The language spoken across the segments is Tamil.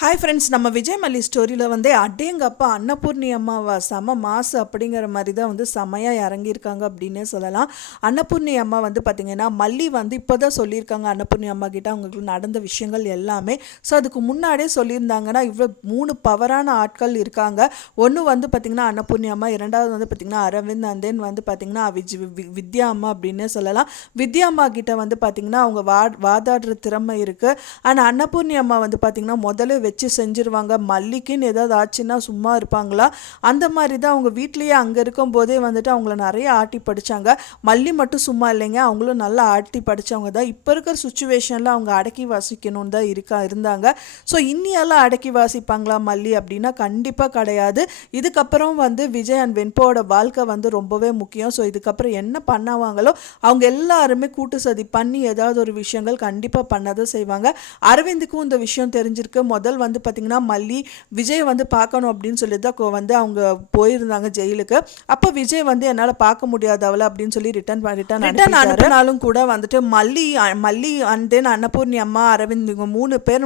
ஹாய் ஃப்ரெண்ட்ஸ், நம்ம விஜய் மல்லி ஸ்டோரியில் வந்து அடேங்கப்பா அன்னபூர்ணி அம்மாவா செம மாசு அப்படிங்கிற மாதிரி தான் வந்து செமையாக இறங்கியிருக்காங்க அப்படின்னே சொல்லலாம். அன்னபூர்ணி அம்மா வந்து பார்த்திங்கன்னா மல்லி வந்து இப்போ தான் சொல்லியிருக்காங்க அன்னபூர்ணி அம்மா கிட்ட அவங்களுக்கு நடந்த விஷயங்கள் எல்லாமே. ஸோ அதுக்கு முன்னாடியே சொல்லியிருந்தாங்கன்னா இவ்வளோ 3 பவரான ஆட்கள் இருக்காங்க. ஒன்று வந்து பார்த்திங்கன்னா அன்னபூர்ணி அம்மா, இரண்டாவது வந்து பார்த்திங்கன்னா அரவிந்த், அண்ட் தென் வந்து பார்த்திங்கன்னா வித்யா அம்மா அப்படின்னே சொல்லலாம். வித்யா அம்மா கிட்ட வந்து பார்த்திங்கன்னா அவங்க வாதாடுற திறமை இருக்குது. ஆனால் அன்னபூர்ணி அம்மா வந்து பார்த்திங்கன்னா முதல்ல வச்சு செஞ்சுருவாங்க. மல்லிக்குன்னு ஏதாவது ஆச்சுன்னா சும்மா இருப்பாங்களா? அந்த மாதிரி தான் அவங்க வீட்லேயே அங்கே இருக்கும்போதே வந்துட்டு அவங்கள நிறைய ஆட்டி படித்தாங்க. மல்லி மட்டும் சும்மா இல்லைங்க, அவங்களும் நல்லா ஆட்டி படித்தவங்க தான். இப்போ இருக்கிற சுச்சுவேஷனில் அவங்க அடக்கி வாசிக்கணும்னு தான் இருந்தாங்க. ஸோ இன்னியெல்லாம் அடக்கி வாசிப்பாங்களா மல்லி அப்படின்னா கண்டிப்பாக கிடையாது. இதுக்கப்புறம் வந்து விஜய் அண்ட் வெண்பாவோட வாழ்க்கை வந்து ரொம்பவே முக்கியம். ஸோ இதுக்கப்புறம் என்ன பண்ணுவாங்களோ அவங்க எல்லாருமே கூட்டு சதி பண்ணி ஏதாவது ஒரு விஷயங்கள் கண்டிப்பாக பண்ணதான் செய்வாங்க. அரவிந்துக்கும் இந்த விஷயம் தெரிஞ்சிருக்கு. முதல் வந்து பார்த்திங்கன்னா மல்லி விஜய் வந்து பார்க்கணும் அப்படின்னு சொல்லி தான் வந்து அவங்க போயிருந்தாங்க ஜெயிலுக்கு. அப்போ விஜய் வந்து என்னால் பார்க்க முடியாது அவளை அப்படின்னு சொல்லி ரிட்டன் அனுப்பினாலும் கூட வந்துட்டு மல்லி அண்ட் தென் அன்னபூர்ணி அம்மா, அரவிந்த், இவங்க 3 பேர்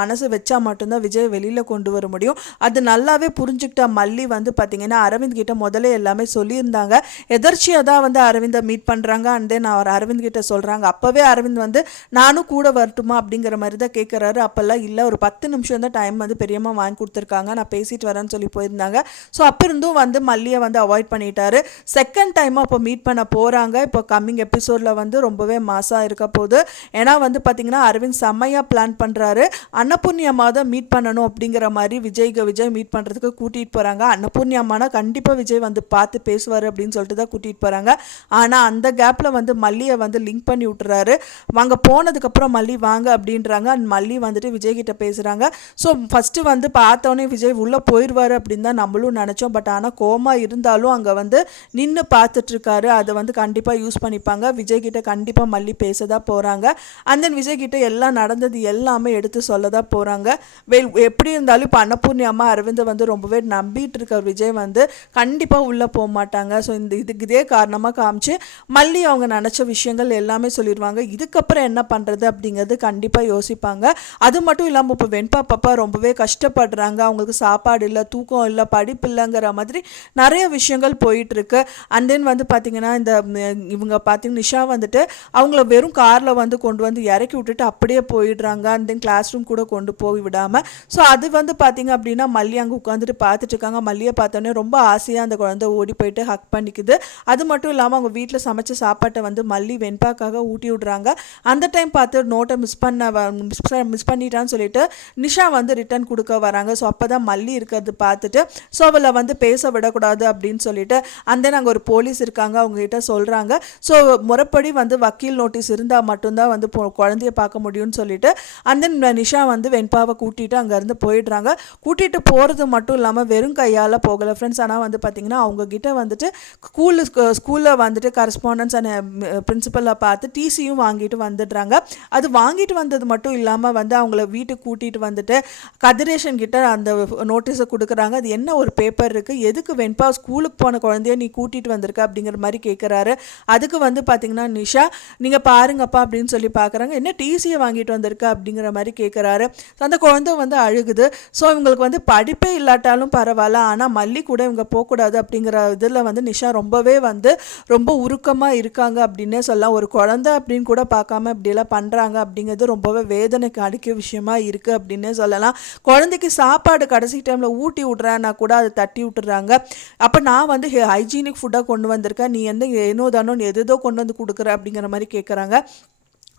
மனசு வச்சா மட்டும்தான் விஜய் வெளியில் கொண்டு வர முடியும். அது நல்லாவே புரிஞ்சுக்கிட்ட மல்லி வந்து பார்த்திங்கன்னா அரவிந்த் கிட்ட முதல்ல எல்லாமே சொல்லியிருந்தாங்க. எதர்ச்சியாக தான் வந்து அரவிந்தை மீட் பண்ணுறாங்க. அண்ட் தென் அவர் அரவிந்த் கிட்ட சொல்கிறாங்க. அப்போவே அரவிந்த் வந்து நானும் கூட வரட்டுமா அப்படிங்கிற மாதிரி தான் கேட்குறாரு. அப்போல்லாம் இல்லை, ஒரு 10 நிமிஷம் தான் டைம் வந்து பெரியம்மா வாங்கி கொடுத்துருக்காங்க, நான் பேசிட்டு வரேன்னு சொல்லி போயிருந்தாங்க. ஸோ அப்போ இருந்தும் வந்து மல்லியை வந்து அவாய்ட் பண்ணிட்டாரு. செகண்ட் டைமாக இப்போ மீட் பண்ண போகிறாங்க. இப்போ கம்மிங் எபிசோடில் வந்து ரொம்பவே மாசாக இருக்க போகுது. ஏன்னா வந்து பார்த்திங்கன்னா அரவிந்த் செம்மையாக பிளான் பண்ணுறாரு. அன்னபூர்ணி அம்மா தான் மீட் பண்ணணும் அப்படிங்கிற மாதிரி விஜய் மீட் பண்ணுறதுக்கு கூட்டிகிட்டு போகிறாங்க. அன்னபூர்ணி அம்மானா கண்டிப்பாக விஜய் வந்து பார்த்து பேசுவார் அப்படின்னு சொல்லிட்டு தான் கூட்டிகிட்டு போகிறாங்க. ஆனால் அந்த கேப்பில் வந்து மல்லியை வந்து லிங்க் பண்ணி விட்டுறாரு. அங்கே போனதுக்கப்புறம் மல்லி வாங்க அப்படின்றாங்க. அண்ட் மல்லி வந்துட்டு விஜய் கிட்ட பேசுகிறாங்க. ஸோ ஃபஸ்ட்டு வந்து பார்த்தோன்னே விஜய் உள்ளே போயிடுவார் அப்படின்னு தான் நம்மளும் நினச்சோம். பட் ஆனால் கோமா இருந்தாலும் அங்கே வந்து நின்று பார்த்துட்ருக்காரு. அதை வந்து கண்டிப்பாக யூஸ் பண்ணிப்பாங்க. விஜய்கிட்ட கண்டிப்பாக மல்லி பேச தான் போகிறாங்க. அண்ட் தென் விஜய்கிட்ட எல்லாம் நடந்தது எல்லாமே எடுத்து சொல்ல தான் போகிறாங்க. எப்படி இருந்தாலும் இப்போ அன்னபூர்ணி அம்மா அரவிந்தை வந்து ரொம்பவே நம்பிட்டு இருக்க விஜய் வந்து கண்டிப்பாக உள்ளே போக மாட்டாங்க. ஸோ இதே காரணமாக காமிச்சு மல்லி அவங்க நினச்ச விஷயங்கள் எல்லாமே சொல்லிடுவாங்க. இதுக்கப்புறம் என்ன பண்ணுறது அப்படிங்கிறது கண்டிப்பாக யோசிப்பாங்க. அது மட்டும் இல்லாமல் இப்போ வெண்பா பாப்பா ரொம்பவே கஷ்டப்படுறாங்க. அவங்களுக்கு சாப்பாடு இல்லை, தூக்கம் இல்லை, படிப்பு இல்லைங்கிற மாதிரி நிறைய விஷயங்கள் போயிட்டுருக்கு. அண்ட் தென் வந்து பார்த்திங்கன்னா இவங்க பார்த்திங்கன்னா நிஷா வந்துட்டு அவங்கள வெறும் காரில் வந்து கொண்டு வந்து இறக்கி விட்டுட்டு அப்படியே போயிடுறாங்க. அண்ட் தென் கிளாஸ் ரூம் கூட கொண்டு போய் விடாமல். ஸோ அது வந்து பார்த்திங்க அப்படின்னா மல்லி அங்கே உட்காந்துட்டு பார்த்துட்டு இருக்காங்க. மல்லியை பார்த்தோன்னே ரொம்ப ஆசையாக அந்த குழந்தை ஓடி போயிட்டு ஹக் பண்ணிக்குது. அது மட்டும் இல்லாமல் அவங்க வீட்டில் சமைச்ச சாப்பாட்டை வந்து மல்லி வெண்பாக்காக ஊட்டி விடுறாங்க. அந்த டைம் பார்த்து நோட்டை மிஸ் பண்ணிட்டான்னு சொல்லிட்டு நிஷா வந்து ரிட்டன் கொடுக்க வராங்க. ஸோ அப்போ தான் மல்லி இருக்கிறது பார்த்துட்டு ஸோ அவளை வந்து பேச விடக்கூடாது அப்படின்னு சொல்லிட்டு அந்த நாங்கள் ஒரு போலீஸ் இருக்காங்க அவங்ககிட்ட சொல்கிறாங்க. ஸோ முறைப்படி வந்து வக்கீல் நோட்டீஸ் இருந்தால் மட்டும்தான் வந்து குழந்தைய பார்க்க முடியும்னு சொல்லிட்டு அந்த நிஷா வந்து வெண்பாவை கூட்டிகிட்டு அங்கேருந்து போயிடுறாங்க. கூட்டிகிட்டு போகிறது மட்டும் இல்லாமல் வெறும் கையால் போகலை ஃப்ரெண்ட்ஸ். ஆனால் வந்து பார்த்திங்கன்னா அவங்கக்கிட்ட வந்துட்டு ஸ்கூலில் வந்துட்டு கரஸ்பாண்டன்ஸ் அண்ட் பிரின்சிபலை பார்த்து டிசியும் வாங்கிட்டு வந்துடுறாங்க. அது வாங்கிட்டு வந்தது மட்டும் இல்லாமல் வந்து அவங்கள வீட்டுக்கு கூட்டிகிட்டு வந்துட்டு கதிரேஷன் கிட்ட அந்த நோட்டீஸை கொடுக்குறாங்க. அது என்ன ஒரு பேப்பர் இருக்குது, எதுக்கு வெண்பா ஸ்கூலுக்கு போன குழந்தைய நீ கூட்டிகிட்டு வந்திருக்க அப்படிங்கிற மாதிரி கேட்குறாரு. அதுக்கு வந்து பார்த்திங்கன்னா நிஷா நீங்கள் பாருங்கப்பா அப்படின்னு சொல்லி பார்க்குறாங்க. என்ன டிசியை வாங்கிட்டு வந்திருக்க அப்படிங்கிற மாதிரி கேட்குறாரு. அந்த குழந்தை வந்து அழுகுது. ஸோ இவங்களுக்கு வந்து படிப்பே இல்லாட்டாலும் பரவாயில்ல, ஆனால் மல்லி கூட இவங்க போகக்கூடாது அப்படிங்கிற இதில் வந்து நிஷா ரொம்பவே வந்து ரொம்ப உருக்கமாக இருக்காங்க அப்படின்னே சொல்லலாம். ஒரு குழந்தை அப்படின்னு கூட பார்க்காம இப்படியெல்லாம் பண்ணுறாங்க அப்படிங்கிறது ரொம்பவே வேதனைக்கு அடிக்க விஷயமா இருக்குது அப்படின்னே சொல்லலாம். குழந்தைக்கு சாப்பாடு கடைசி டைமில் ஊட்டி விட்றேன்னா கூட அதை தட்டி விட்டுறாங்க. அப்போ நான் வந்து ஹைஜீனிக் ஃபுட்டாக கொண்டு வந்திருக்கேன், நீ என்ன ஏனோ தானோ எதோ கொண்டு வந்து கொடுக்குற அப்படிங்கிற மாதிரி கேட்குறாங்க.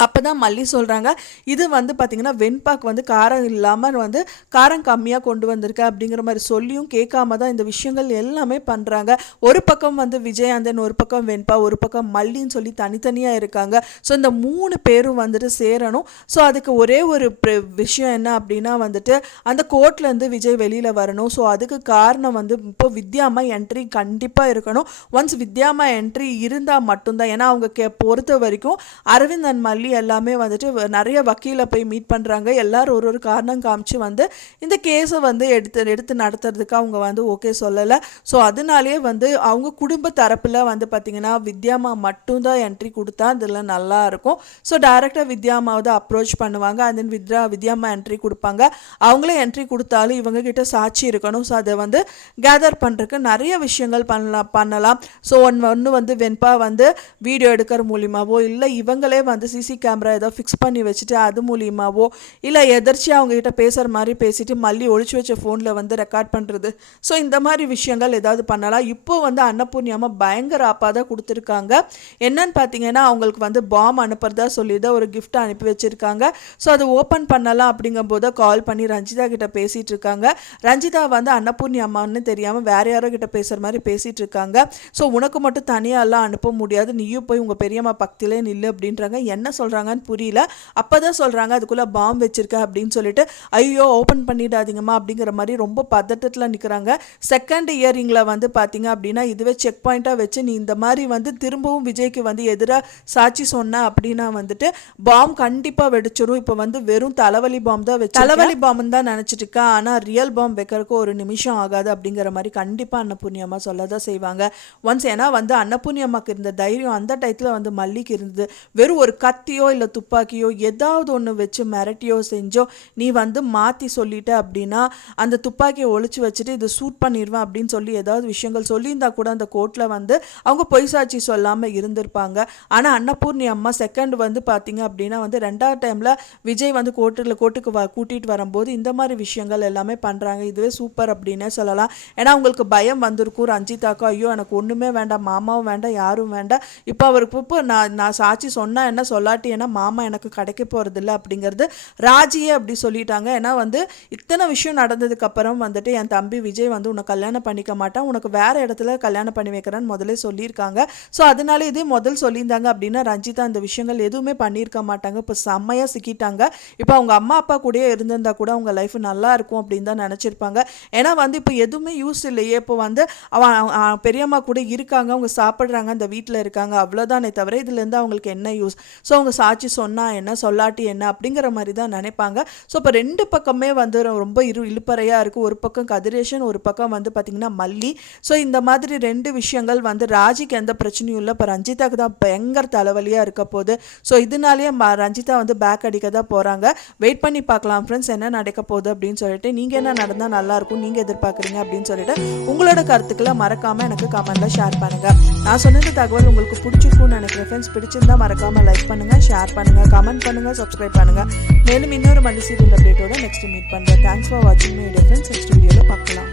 அப்போ தான் மல்லி சொல்கிறாங்க, இது வந்து பார்த்திங்கன்னா வெண்பாக்கு வந்து காரம் இல்லாமல் வந்து காரம் கம்மியாக கொண்டு வந்திருக்க அப்படிங்கிற மாதிரி சொல்லியும் கேட்காம தான் இந்த விஷயங்கள் எல்லாமே பண்ணுறாங்க. ஒரு பக்கம் வந்து விஜய், அந்த ஒரு பக்கம் வெண்பா, ஒரு பக்கம் மல்லின்னு சொல்லி தனித்தனியாக இருக்காங்க. ஸோ இந்த 3 பேரும் வந்துட்டு சேரணும். ஸோ அதுக்கு ஒரே ஒரு விஷயம் என்ன அப்படின்னா வந்துட்டு அந்த கோர்ட்லேருந்து விஜய் வெளியில் வரணும். ஸோ அதுக்கு காரணம் வந்து இப்போ வித்யாம்மா என்ட்ரி கண்டிப்பாக இருக்கணும். ஒன்ஸ் வித்யாம்மா என்ட்ரி இருந்தால் மட்டும்தான், ஏன்னா அவங்க பொறுத்த வரைக்கும் அரவிந்த் அண்ட் மல்லி மல்லி எல்லாமே வந்துட்டு நிறைய வக்கீலை போய் மீட் பண்ணுறாங்க. எல்லாரும் ஒரு காரணம் காமிச்சு வந்து இந்த கேஸை வந்து எடுத்து நடத்துறதுக்கு அவங்க வந்து ஓகே சொல்லலை. ஸோ அதனாலேயே வந்து அவங்க குடும்ப தரப்பில் வந்து பார்த்திங்கன்னா வித்யாமா மட்டும்தான் என்ட்ரி கொடுத்தா இதில் நல்லா இருக்கும். ஸோ டைரெக்டாக வித்யாமாவது அப்ரோச் பண்ணுவாங்க. அண்ட் தென் வித்யாமா என்ட்ரி கொடுப்பாங்க. அவங்களே என்ட்ரி கொடுத்தாலும் இவங்க கிட்ட சாட்சி இருக்கணும். ஸோ அதை வந்து கேதர் பண்ணுறதுக்கு நிறைய விஷயங்கள் பண்ணலாம். ஸோ ஒன்று வந்து வெண்பா வந்து வீடியோ எடுக்கிற மூலியமாவோ இல்லை இவங்களே வந்து சிசி கேமரா ஏதோ ஃபிக்ஸ் பண்ணி வச்சுட்டு அது மூலியமாவோ இல்லை எதர்ச்சியாக அவங்ககிட்ட பேசுகிற மாதிரி பேசிட்டு மல்லி ஒழிச்சு வச்ச ஃபோனில் வந்து ரெக்கார்ட் பண்ணுறது. ஸோ இந்த மாதிரி விஷயங்கள் ஏதாவது பண்ணலாம். இப்போ வந்து அன்னபூர்ணியம்மா பயங்கர ஆப்பாக கொடுத்துருக்காங்க. என்னன்னு பார்த்தீங்கன்னா அவங்களுக்கு வந்து பாம் அனுப்புறதா சொல்லிதான் ஒரு கிஃப்ட் அனுப்பி வச்சுருக்காங்க. ஸோ அதை ஓப்பன் பண்ணலாம் அப்படிங்கும் போது கால் பண்ணி ரஞ்சிதா கிட்ட பேசிகிட்டு இருக்காங்க. ரஞ்சிதா வந்து அன்னபூர்ணி அம்மான்னு தெரியாமல் வேற யாரோ கிட்ட பேசுகிற மாதிரி பேசிகிட்டு இருக்காங்க. ஸோ உனக்கு மட்டும் தனியாலாம் அனுப்ப முடியாது, நீயும் போய் உங்கள் பெரியம்மா பக்கத்திலே நில்லு அப்படின்றாங்க. என்ன சொல்கிறாங்கன்னு புரியல. அப்போ தான் சொல்கிறாங்க அதுக்குள்ளே பாம் வச்சுருக்க அப்படின்னு சொல்லிட்டு, ஐயோ ஓப்பன் பண்ணிடாதீங்கம்மா அப்படிங்கிற மாதிரி ரொம்ப பதட்டத்தில் நிற்கிறாங்க. செகண்ட் இயரிங்கில் வந்து பார்த்தீங்க அப்படின்னா இதுவே செக் பாயிண்ட்டாக வச்சு நீ இந்த மாதிரி வந்து திரும்பவும் விஜய்க்கு வந்து எதிராக சாட்சி சொன்ன அப்படின்னா வந்துட்டு பாம் கண்டிப்பாக வெடிச்சிடும். இப்போ வந்து வெறும் தலைவலி பாம் தான் வச்சு தலைவலி பாம்புன்னு தான் நினச்சிட்டு இருக்கா. ஆனால் ரியல் பாம் வைக்கிறதுக்கு ஒரு நிமிஷம் ஆகாது அப்படிங்கிற மாதிரி கண்டிப்பாக அன்னபூர்ணியம்மா சொல்ல தான் செய்வாங்க. ஒன்ஸ் ஏன்னா வந்து அன்னபூர்ணியம்மாக்கு இருந்த தைரியம் அந்த டயத்தில் வந்து மல்லிக்கு இருந்தது. வெறும் ஒரு கத்தியோ இல்லை துப்பாக்கியோ ஏதாவது ஒன்று வச்சு மிரட்டியோ செஞ்சோ நீ வந்து மாற்றி சொல்லிட்ட அப்படின்னா அந்த துப்பாக்கியை ஒழிச்சு வச்சுட்டு இதை சூட் பண்ணிடுவேன் அப்படின்னு சொல்லி ஏதாவது விஷயங்கள் சொல்லியிருந்தா கூட அந்த கோர்ட்டில் வந்து அவங்க பொய் சாட்சி சொல்லாமல் இருந்திருப்பாங்க. ஆனால் அன்னபூர்ணி அம்மா செகண்ட் வந்து பார்த்தீங்க அப்படின்னா வந்து ரெண்டாவது டைமில் விஜய் வந்து கோர்ட்டுக்கு கூட்டிகிட்டு வரும்போது இந்த மாதிரி விஷயங்கள் எல்லாமே பண்ணுறாங்க. இதுவே சூப்பர் அப்படின்னே சொல்லலாம். ஏன்னா அவங்களுக்கு பயம் வந்திருக்கும் ரஞ்சிதாக்கா, ஐயோ எனக்கு ஒன்றுமே வேண்டாம், மாமாவும் வேண்டாம், யாரும் வேண்டாம், இப்போ அவருக்கு இப்போ நான் சாட்சி சொன்னால் என்ன சொல்லாட்டி ஏன்னா மாமா எனக்கு கிடைக்க போகிறதில்ல அப்படிங்கிறது ராஜியே அப்படி சொல்லிட்டாங்க. ஏன்னா வந்து இத்தனை விஷயம் நடந்ததுக்கப்புறம் வந்துட்டு என் தம்பி விஜய் வந்து உன்னை கல்யாணம் பண்ணிக்க மாட்டான், உனக்கு வேறு இடத்துல கல்யாணம் பண்ணி வைக்கிறேன்னு முதலே சொல்லியிருக்காங்க. ஸோ அதனால இதே முதல் சொல்லியிருந்தாங்க அப்படின்னா ரஞ்சிதா அந்த விஷயங்கள் எதுவுமே பண்ணியிருக்க மாட்டாங்க. இப்போ செம்மையாக சிக்கிட்டாங்க. இப்போ அவங்க அம்மா அப்பா கூடயே இருந்திருந்தா கூட அவங்க லைஃப் நல்லா இருக்கும் அப்படின்னு தான் நினச்சிருப்பாங்க. ஏன்னா வந்து இப்போ எதுவுமே யூஸ் இல்லையே. இப்போ வந்து அவன் பெரியம்மா கூட இருக்காங்க, அவங்க சாப்பிட்றாங்க, அந்த வீட்டில் இருக்காங்க, அவ்வளோதானே தவிர இதுலேருந்து அவங்களுக்கு என்ன யூஸ்? ஸோ அவங்க சாட்சி சொன்னால் என்ன சொல்லாட்டி என்ன அப்படிங்கிற மாதிரி தான் நினைப்பாங்க. ஸோ இப்போ ரெண்டு பக்கமே வந்து ரொம்ப இழுப்பறையாக இருக்குது. ஒரு பக்கம் கதிரேஷன், ஒரு பக்கம் வந்து பார்த்திங்கன்னா மல்லி. ஸோ இந்த மாதிரி ரெண்டு விஷயங்கள் வந்து ராஜிக்கு எந்த பிரச்சனையும் இல்லை. இப்போ ரஞ்சிதாவுக்கு தான் பயங்கர தலைவலியாக இருக்க போகுது. ஸோ இதனாலேயே ரஞ்சிதா வந்து பேக் அடிக்க தான் போகிறாங்க. வெயிட் பண்ணி பார்க்கலாம் ஃப்ரெண்ட்ஸ் என்ன நடக்க போகுது அப்படின்னு சொல்லிட்டு. நீங்கள் என்ன நடந்தால் நல்லாயிருக்கும், நீங்கள் எதிர்பார்க்குறீங்க அப்படின்னு சொல்லிட்டு உங்களோட கருத்துக்களை மறக்காமல் எனக்கு கமெண்ட்டில் ஷேர் பண்ணுங்கள். நான் சொன்னது தகவல் உங்களுக்கு பிடிச்சிருக்கும்னு நினைக்கிறேன் ஃப்ரெண்ட்ஸ். பிடிச்சிருந்தால் மறக்காமல் லைக் பண்ணுங்கள், ஷேர் பண்ணுங்கள், கமெண்ட் பண்ணுங்கள், சப்ஸ்கிரைப் பண்ணுங்கள். மேலும் இன்னொரு மல்லி சீரியல் அப்டேட்டோட நெக்ஸ்ட் மீட் பண்ணுறேன். தேங்க்ஸ் ஃபார் வாட்சிங் மை வீடியோ ஃப்ரெண்ட்ஸ். நெக்ஸ்ட் வீடியோவில் பார்க்கலாம்.